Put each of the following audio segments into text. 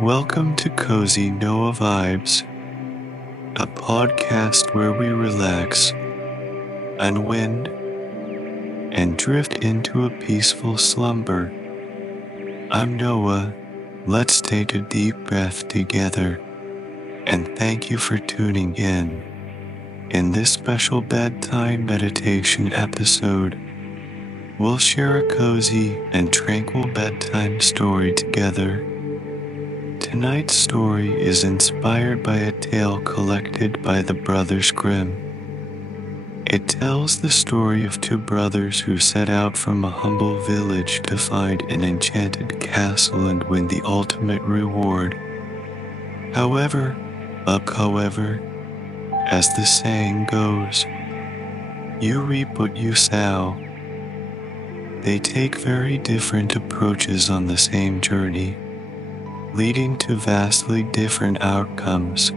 Welcome to Cozy Noah Vibes, a podcast where we relax, unwind, and drift into a peaceful slumber. I'm Noah. Let's take a deep breath together, and thank you for tuning in. In this special bedtime meditation episode, we'll share a cozy and tranquil bedtime story together. Tonight's story is inspired by a tale collected by the Brothers Grimm. It tells the story of two brothers who set out from a humble village to find an enchanted castle and win the ultimate reward. However, as the saying goes, you reap what you sow. They take very different approaches on the same journey, leading to vastly different outcomes.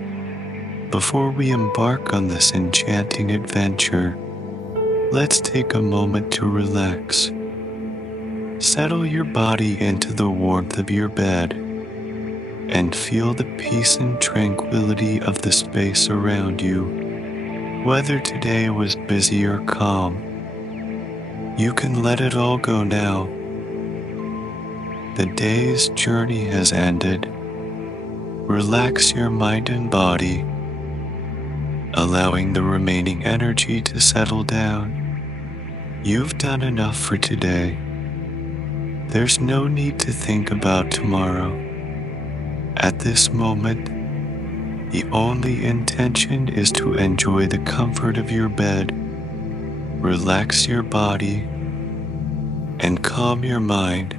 Before we embark on this enchanting adventure, let's take a moment to relax. Settle your body into the warmth of your bed and feel the peace and tranquility of the space around you. Whether today was busy or calm, you can let it all go now. The day's journey has ended. Relax your mind and body, allowing the remaining energy to settle down. You've done enough for today. There's no need to think about tomorrow. At this moment, the only intention is to enjoy the comfort of your bed, relax your body, and calm your mind.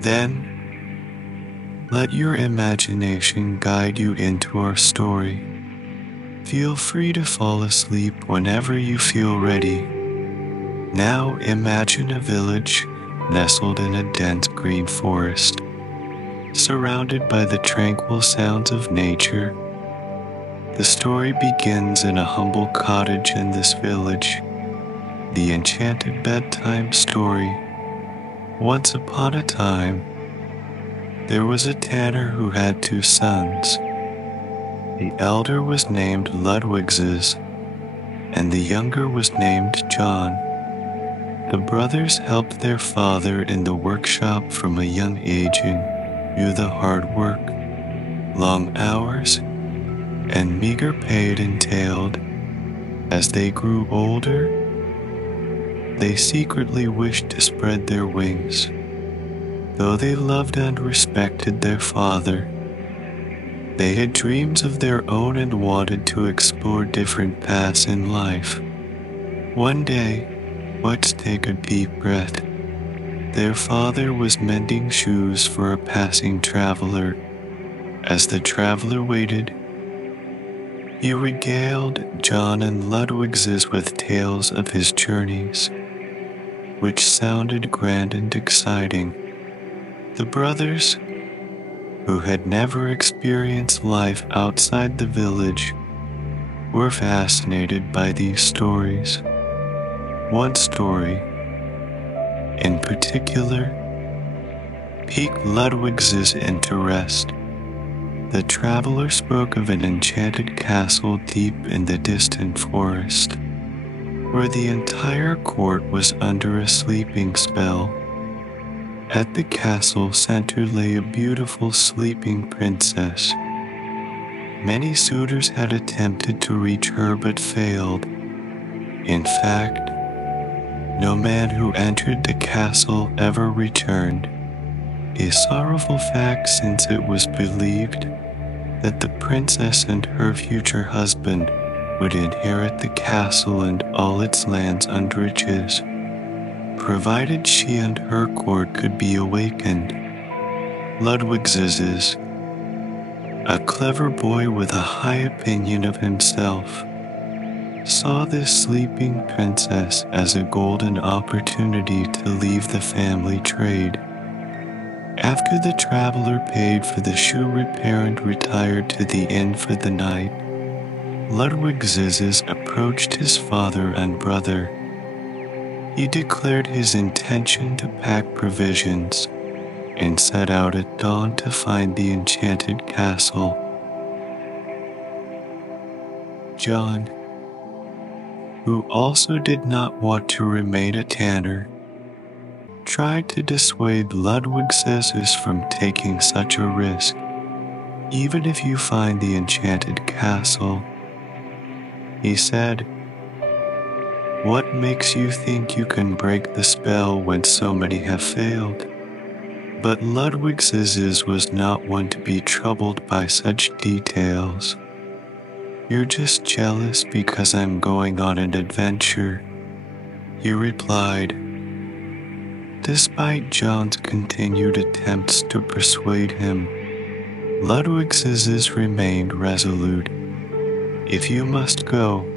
Then, let your imagination guide you into our story. Feel free to fall asleep whenever you feel ready. Now imagine a village nestled in a dense green forest, surrounded by the tranquil sounds of nature. The story begins in a humble cottage in this village, the Enchanted bedtime story. Once upon a time, there was a tanner who had two sons. The elder was named Ludwig, and the younger was named John. The brothers helped their father in the workshop from a young age and knew the hard work, long hours, and meager pay it entailed. As they grew older, they secretly wished to spread their wings. Though they loved and respected their father, they had dreams of their own and wanted to explore different paths in life. One day, let's take a deep breath. Their father was mending shoes for a passing traveler. As the traveler waited, he regaled John and Ludwig's with tales of his journeys, which sounded grand and exciting. The brothers, who had never experienced life outside the village, were fascinated by these stories. One story, in particular, piqued Ludwig's interest. The traveler spoke of an enchanted castle deep in the distant forest, where the entire court was under a sleeping spell. At the castle center lay a beautiful sleeping princess. Many suitors had attempted to reach her but failed. In fact, no man who entered the castle ever returned. A sorrowful fact, since it was believed that the princess and her future husband would inherit the castle and all its lands and riches, provided she and her court could be awakened. Ludwig's, a clever boy with a high opinion of himself, saw this sleeping princess as a golden opportunity to leave the family trade. After the traveler paid for the shoe repair and retired to the inn for the night, Ludwig's approached his father and brother. He declared his intention to pack provisions, and set out at dawn to find the enchanted castle. John, who also did not want to remain a tanner, tried to dissuade Ludwig from taking such a risk. Even if you find the enchanted castle, he said, what makes you think you can break the spell when so many have failed? But Ludwig was not one to be troubled by such details. You're just jealous because I'm going on an adventure, he replied. Despite John's continued attempts to persuade him, Ludwig remained resolute. If you must go,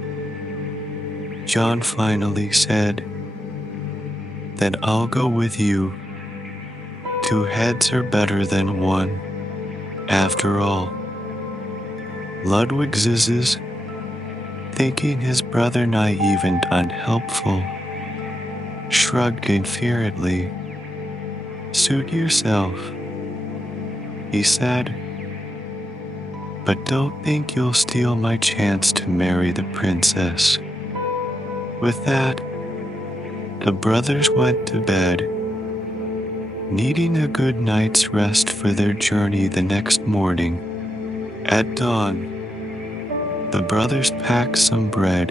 John finally said, then I'll go with you. 2 heads are better than 1. After all, Ludwig thinking his brother naive and unhelpful, shrugged infuriately. Suit yourself, he said, but don't think you'll steal my chance to marry the princess. With that, the brothers went to bed, needing a good night's rest for their journey the next morning. At dawn, the brothers packed some bread,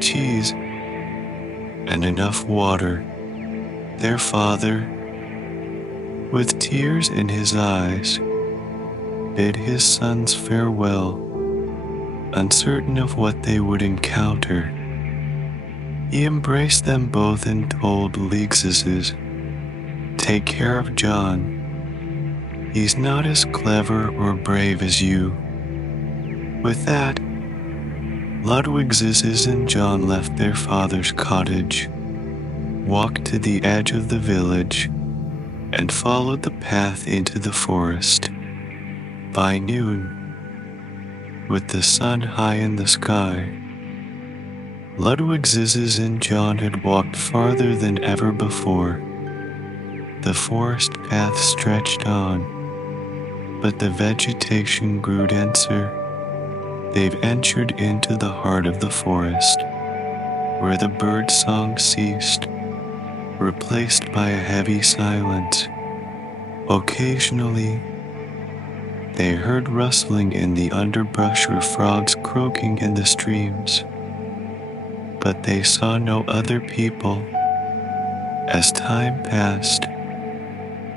cheese, and enough water. Their father, with tears in his eyes, bid his sons farewell, uncertain of what they would encounter. He embraced them both and told Ludwig, take care of John. He's not as clever or brave as you. With that, Ludwig and John left their father's cottage, walked to the edge of the village, and followed the path into the forest. By noon, with the sun high in the sky, Ludwig and John had walked farther than ever before. The forest path stretched on, but the vegetation grew denser. They've entered into the heart of the forest, where the bird song ceased, replaced by a heavy silence. Occasionally, they heard rustling in the underbrush or frogs croaking in the streams, but they saw no other people. As time passed,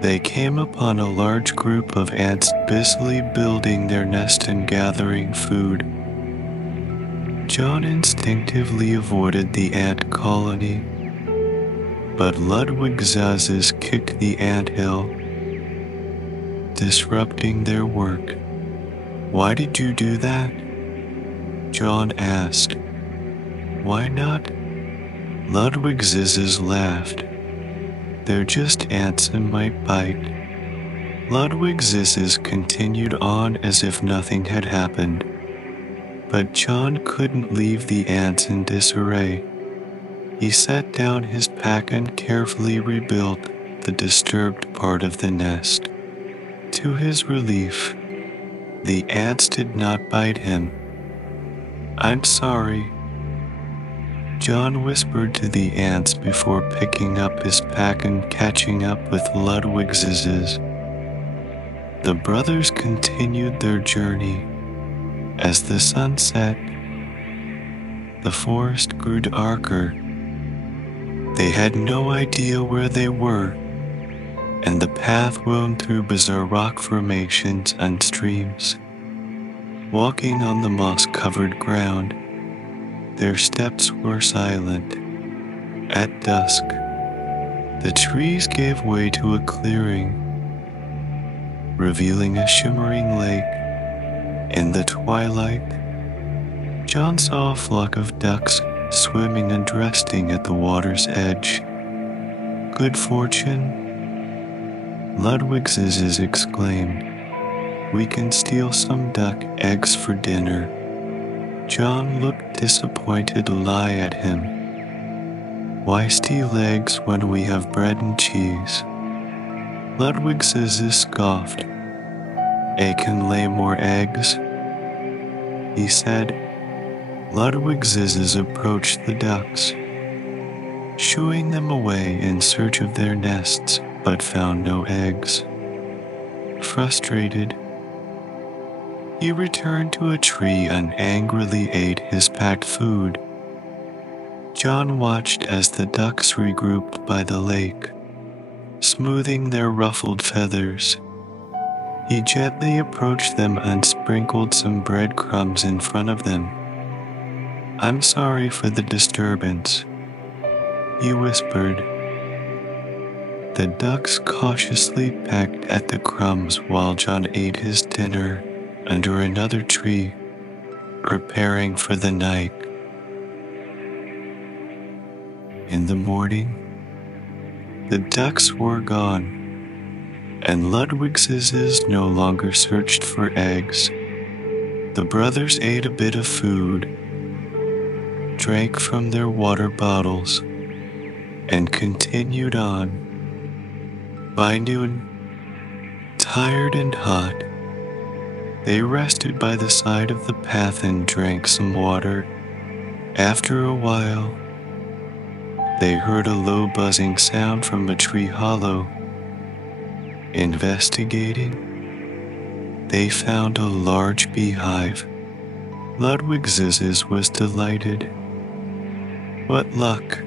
they came upon a large group of ants busily building their nest and gathering food. John instinctively avoided the ant colony, but Ludwig kicked the anthill, disrupting their work. Why did you do that? John asked. Why not? Ludwig laughed. They're just ants and might bite. Ludwig continued on as if nothing had happened. But John couldn't leave the ants in disarray. He set down his pack and carefully rebuilt the disturbed part of the nest. To his relief, the ants did not bite him. I'm sorry, John whispered to the ants before picking up his pack and catching up with Ludwig's. The brothers continued their journey. As the sun set, the forest grew darker. They had no idea where they were, and the path wound through bizarre rock formations and streams. Walking on the moss-covered ground, their steps were silent. At dusk, the trees gave way to a clearing, revealing a shimmering lake. In the twilight, John saw a flock of ducks swimming and resting at the water's edge. Good fortune, Ludwig exclaimed. We can steal some duck eggs for dinner. John looked disappointed lie at him. Why steal eggs when we have bread and cheese? Ludwig scoffed. "I can lay more eggs," he said. Ludwig approached the ducks, shooing them away in search of their nests, but found no eggs. Frustrated, he returned to a tree and angrily ate his packed food. John watched as the ducks regrouped by the lake, smoothing their ruffled feathers. He gently approached them and sprinkled some breadcrumbs in front of them. "I'm sorry for the disturbance," he whispered. The ducks cautiously pecked at the crumbs while John ate his dinner under another tree, preparing for the night. In the morning, the ducks were gone, and Ludwig's no longer searched for eggs. The brothers ate a bit of food, drank from their water bottles, and continued on. By noon, tired and hot, they rested by the side of the path and drank some water. After a while, they heard a low buzzing sound from a tree hollow. Investigating, they found a large beehive. Ludwig was delighted. "What luck!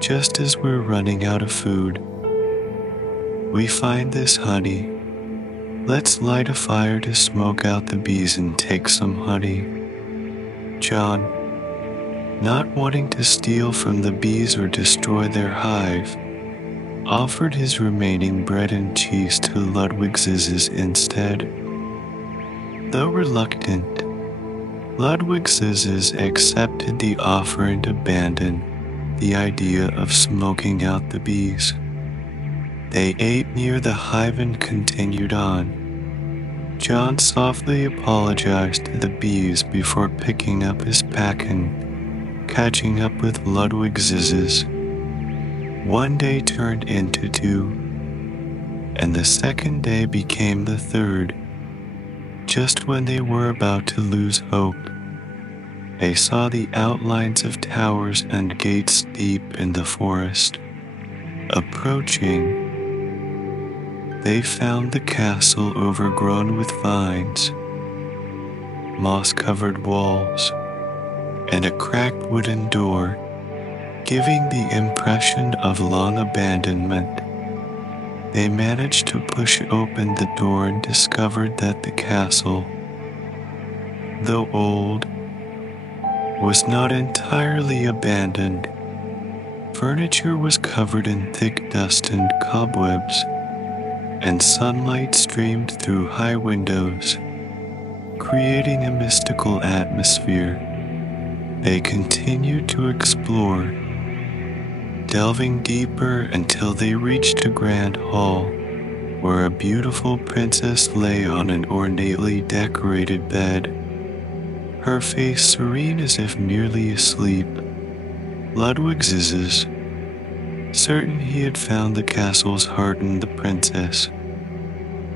Just as we're running out of food, we find this honey. Let's light a fire to smoke out the bees and take some honey." John, not wanting to steal from the bees or destroy their hive, offered his remaining bread and cheese to Ludwig instead. Though reluctant, Ludwig accepted the offer and abandoned the idea of smoking out the bees. They ate near the hive and continued on. John softly apologized to the bees before picking up his pack and catching up with Ludwig. One day turned into two, and the second day became the third. Just when they were about to lose hope, they saw the outlines of towers and gates deep in the forest. Approaching, they found the castle overgrown with vines, moss-covered walls, and a cracked wooden door, giving the impression of long abandonment. They managed to push open the door and discovered that the castle, though old, was not entirely abandoned. Furniture was covered in thick dust and cobwebs, and sunlight streamed through high windows, creating a mystical atmosphere. They continued to explore, delving deeper until they reached a grand hall, where a beautiful princess lay on an ornately decorated bed, her face serene as if merely asleep. Ludwig, certain he had found the castle's heart in the princess,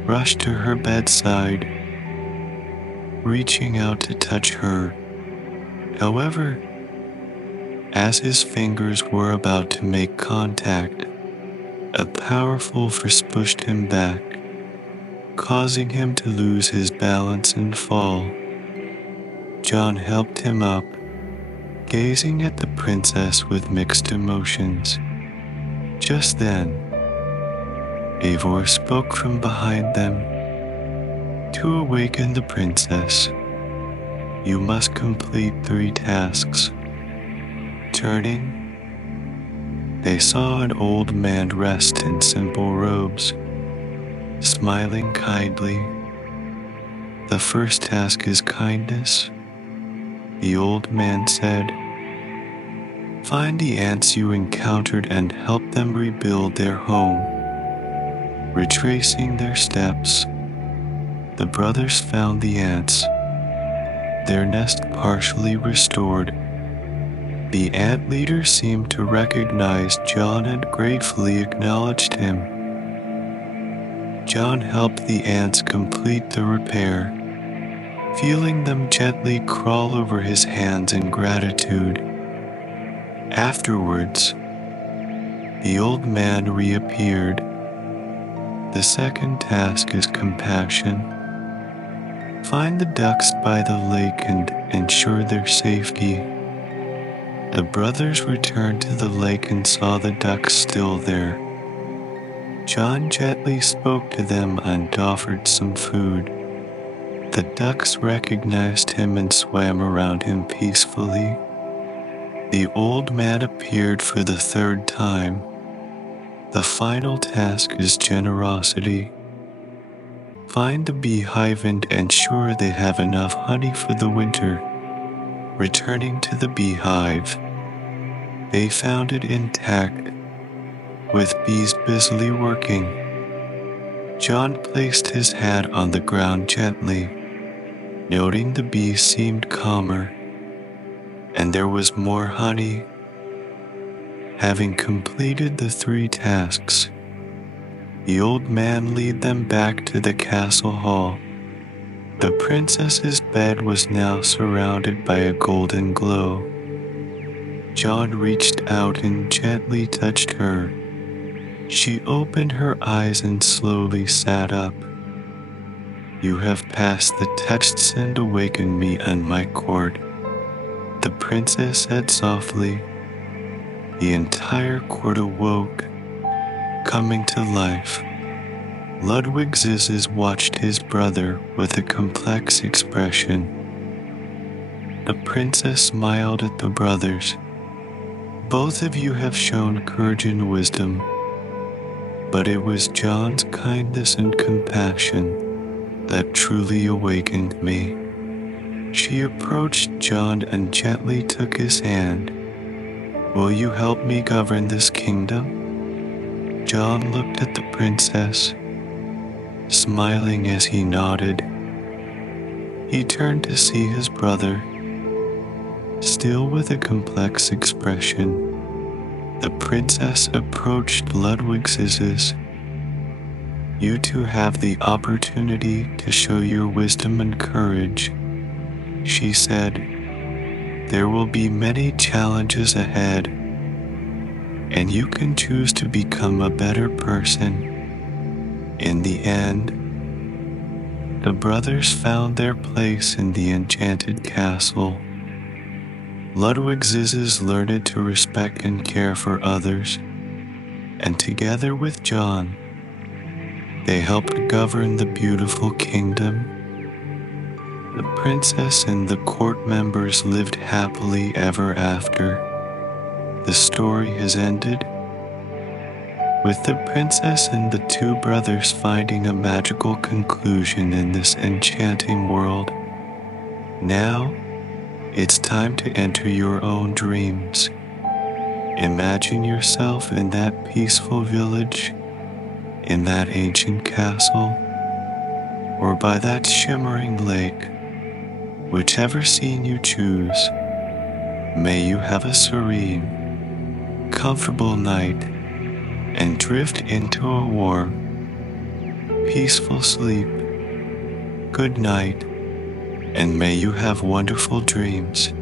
rushed to her bedside, reaching out to touch her. However, as his fingers were about to make contact, a powerful force pushed him back, causing him to lose his balance and fall. John helped him up, gazing at the princess with mixed emotions. Just then, a voice spoke from behind them. "To awaken the princess, you must complete 3 tasks." Turning, they saw an old man dressed in simple robes, smiling kindly. "The first task is kindness," the old man said. "Find the ants you encountered and help them rebuild their home." Retracing their steps, the brothers found the ants, their nest partially restored. The ant leader seemed to recognize John and gratefully acknowledged him. John helped the ants complete the repair, feeling them gently crawl over his hands in gratitude. Afterwards, the old man reappeared. The second task is compassion. Find the ducks by the lake and ensure their safety. The brothers returned to the lake and saw the ducks still there. John gently spoke to them and offered some food. The ducks recognized him and swam around him peacefully. The old man appeared for the third time. The final task is generosity. Find the beehive and ensure they have enough honey for the winter. Returning to the beehive, they found it intact, with bees busily working. John placed his hat on the ground gently, noting the bees seemed calmer, and there was more honey. Having completed the 3 tasks, the old man led them back to the castle hall. The princess's bed was now surrounded by a golden glow. John reached out and gently touched her. She opened her eyes and slowly sat up. "You have passed the tests and awakened me and my court," the princess said softly. The entire court awoke, coming to life. Ludwig watched his brother with a complex expression. The princess smiled at the brothers. "Both of you have shown courage and wisdom, but it was John's kindness and compassion that truly awakened me." She approached John and gently took his hand. "Will you help me govern this kingdom?" John looked at the princess, smiling as he nodded. He turned to see his brother, still with a complex expression. The princess approached Ludwig. "You two have the opportunity to show your wisdom and courage," she said. "There will be many challenges ahead, and you can choose to become a better person." In the end, the brothers found their place in the enchanted castle. Ludwig learned to respect and care for others, and together with John, they helped govern the beautiful kingdom. The princess and the court members lived happily ever after. The story has ended, with the princess and the 2 brothers finding a magical conclusion in this enchanting world. Now, it's time to enter your own dreams. Imagine yourself in that peaceful village, in that ancient castle, or by that shimmering lake. Whichever scene you choose, may you have a serene, comfortable night and drift into a warm, peaceful sleep. Good night, and may you have wonderful dreams.